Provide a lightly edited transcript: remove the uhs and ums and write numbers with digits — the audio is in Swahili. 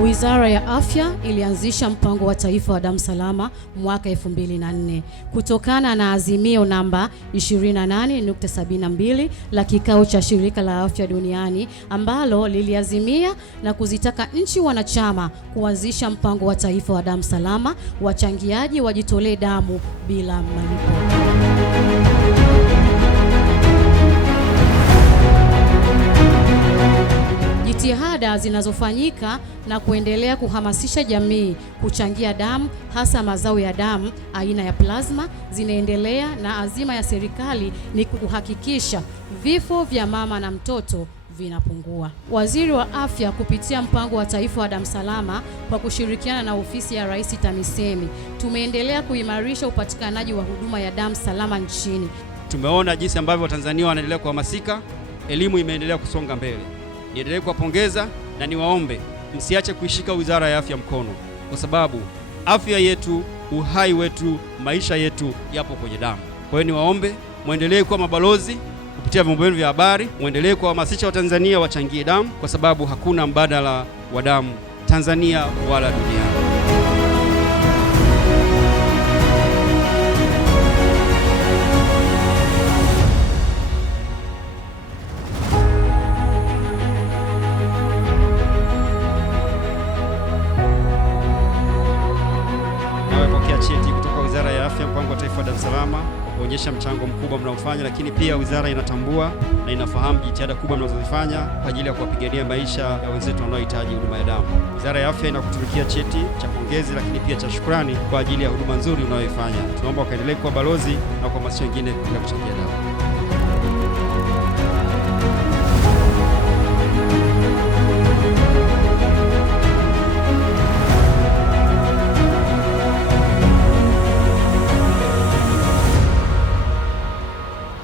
Wizara ya Afya ilianzisha mpango wa taifa wa damu salama mwaka 2004 kutokana na azimio namba 28.72 la kikao cha shirika la afya duniani ambalo liliazimia na kuzitaka nchi wanachama kuanzisha mpango wa taifa wa damu salama, wachangiaji wajitolee damu bila malipo. Jitihada zinazofanyika na kuendelea kuhamasisha jamii kuchangia damu, hasa mazao ya damu aina ya plasma, zinaendelea, na azima ya serikali ni kuhakikisha vifo vya mama na mtoto vinapungua. Waziri wa Afya kupitia mpango wa taifa wa damu salama kwa kushirikiana na ofisi ya Rais TAMISEMI tumeendelea kuimarisha upatikanaji wa huduma ya damu salama nchini. Tumeona jinsi ambavyo Watanzania wanaendelea kuhamasika, elimu imeendelea kusonga mbele. Niendelee kuwapongeza na niwaombe msiache kuishika Wizara ya Afya mkono, kwa sababu afya yetu, uhai wetu, maisha yetu yapo kwenye damu. Kwa hiyo niwaombe muendelee kuwa mabalozi kupitia vyombo vyenu vya habari, muendelee kuhamasisha Watanzania wachangie damu, kwa sababu hakuna mbadala wa damu Tanzania wala duniani. Cheti kutoka Wizara ya Afya, mpango wa taifa wa damu salama, kuonyesha mchango mkubwa mnaofanya, lakini pia wizara inatambua na inafahamu jitihada kubwa mnazozifanya kwa ajili ya kuwapigania maisha ya wenzetu wanaohitaji huduma ya damu. Wizara ya Afya inakutunukia cheti cha pongezi, lakini pia cha shukrani kwa ajili ya huduma nzuri unayoifanya. Tunaomba ukaendelee kuwa balozi na kuhamasisha wengine kuchangia damu.